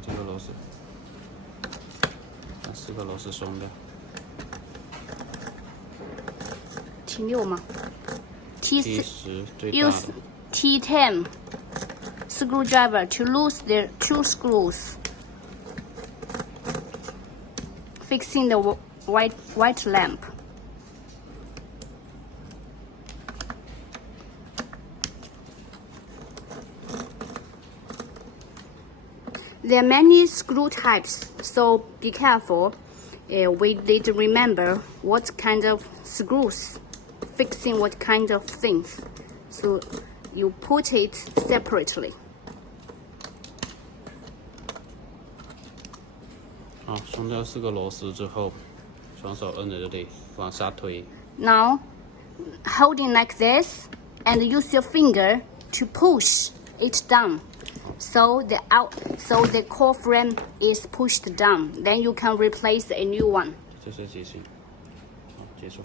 这个螺丝，把4个螺丝松掉。T6吗 T10 最大 Use 的。T10 screwdriver to loosen the 2 screws, fixing the white lamp. There are many screw types, so be careful. We need to remember what kind of screws, fixing what kind of things. So you put it separately. 好，松掉4个螺丝之后，双手摁着这里往下推。Now, holding like this, and use your finger to push it down. So the core frame is pushed down. Then you can replace a new one. 这些机型，好，结束。